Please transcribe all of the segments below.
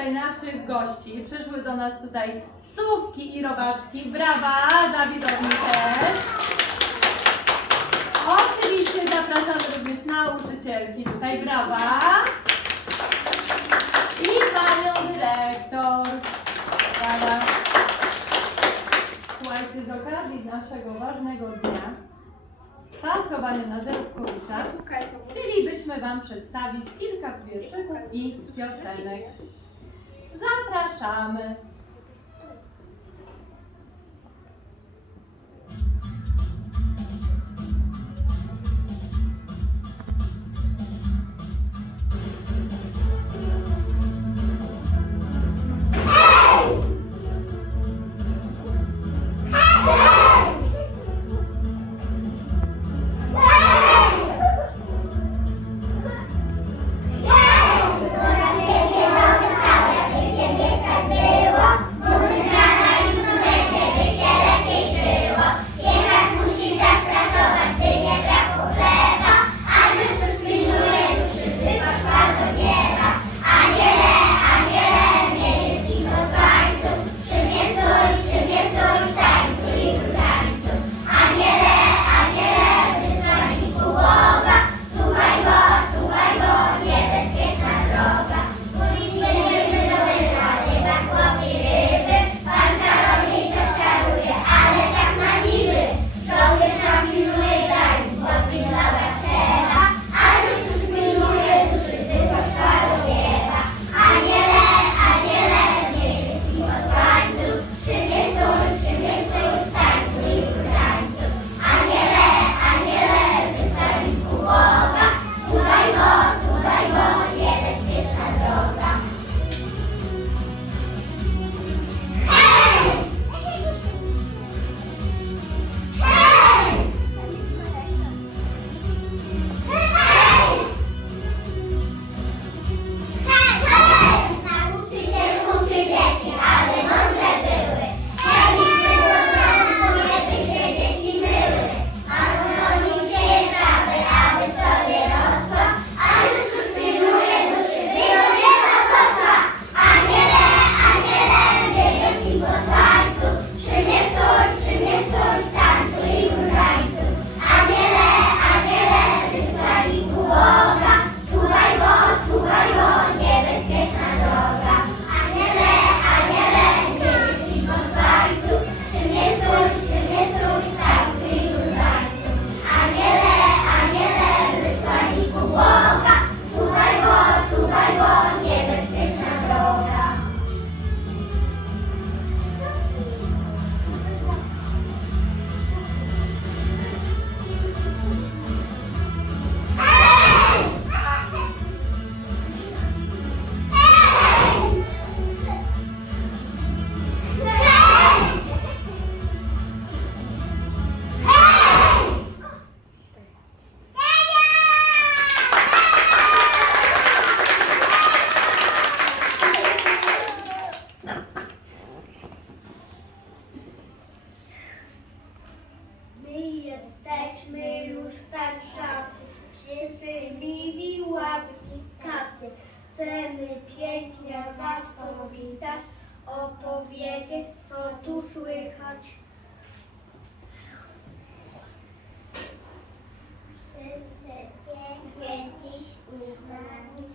tutaj naszych gości. Przyszły do nas tutaj sówki i robaczki. Brawa, Dawidowi też. Oczywiście zapraszamy również nauczycielki. Tutaj brawa. I panią dyrektor. Brawa. Słuchajcie, z okazji naszego ważnego dnia pasowania na Żelkowicza chcielibyśmy Wam przedstawić kilka wierszyków i piosenek. Zapraszamy. Jesteśmy już starszacy, wszyscy mili, ładni kacy. Chcemy pięknie Was powitać, opowiedzieć, co tu słychać. Wszyscy pięknie dziś ubrani,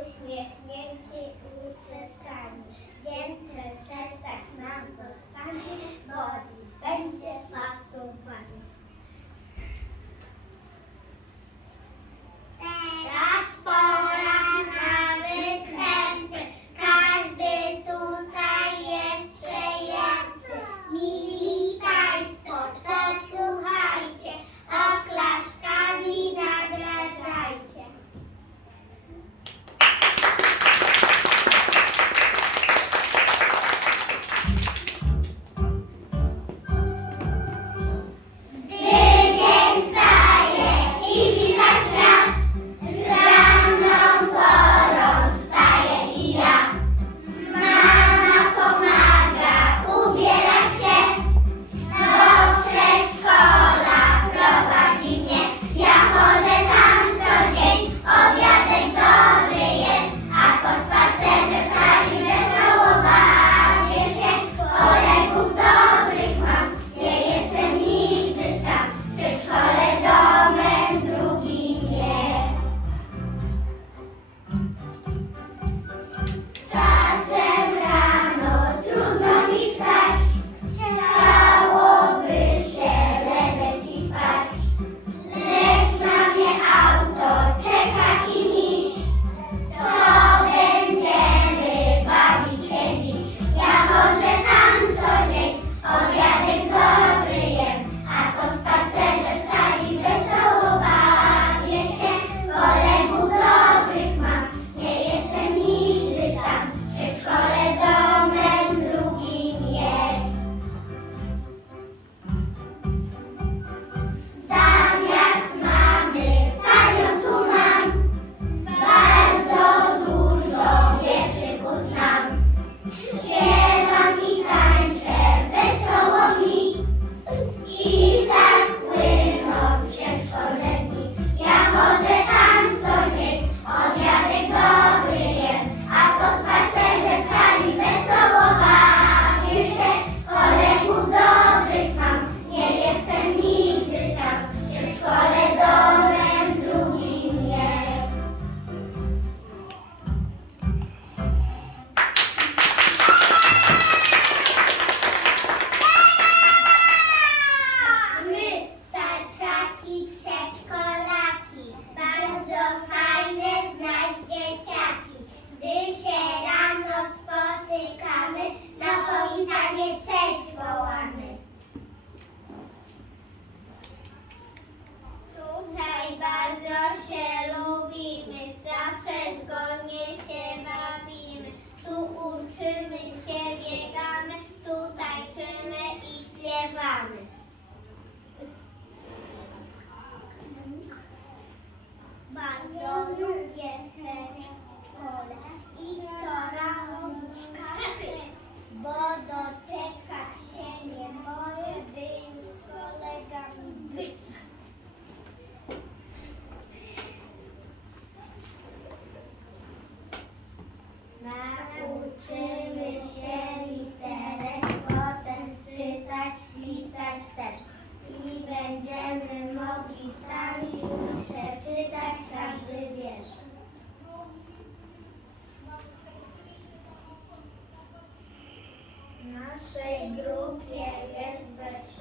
uśmiechnięci, uczesani. Dzień w sercach nam zostanie, bo dziś będzie pasowanie. Raspa. W naszej grupie jest bez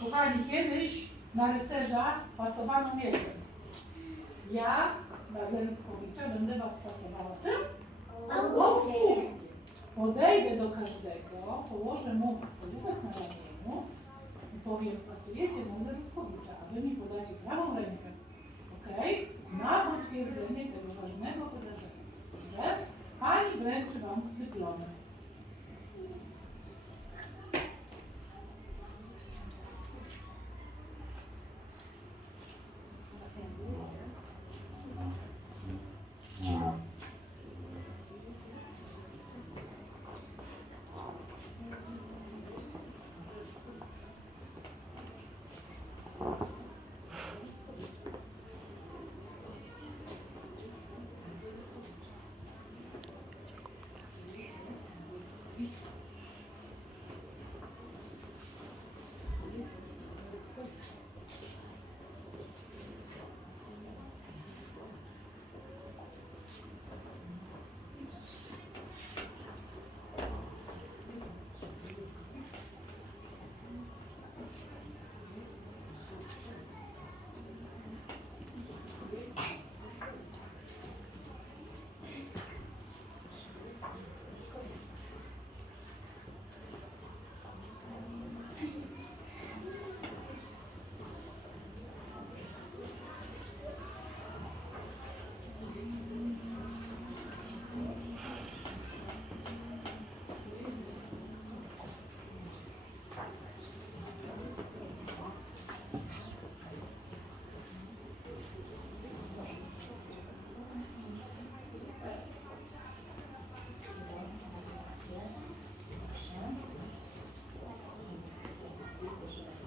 Kochani, kiedyś na rycerza pasowano mieczem. Ja na Zenowkowicza będę was pasowała tym łokciem. Podejdę do każdego, położę mu ołówek na ramieniu i powiem, pasujecie mu Zenowkowicza, a wy mi podacie prawą rękę. Ok? Na potwierdzenie tego ważnego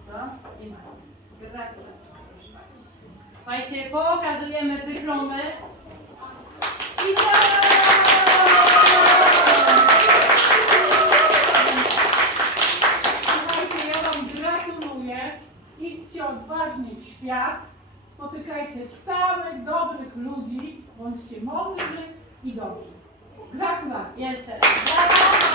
prawda? I gratulacje. Słuchajcie, pokazujemy dyplomy. I Słuchajcie, ja Wam gratuluję. Idźcie odważnie w świat. Spotykajcie samych dobrych ludzi. Bądźcie mądrzy i dobrzy. Gratulacje. Jeszcze raz. Gratulacje.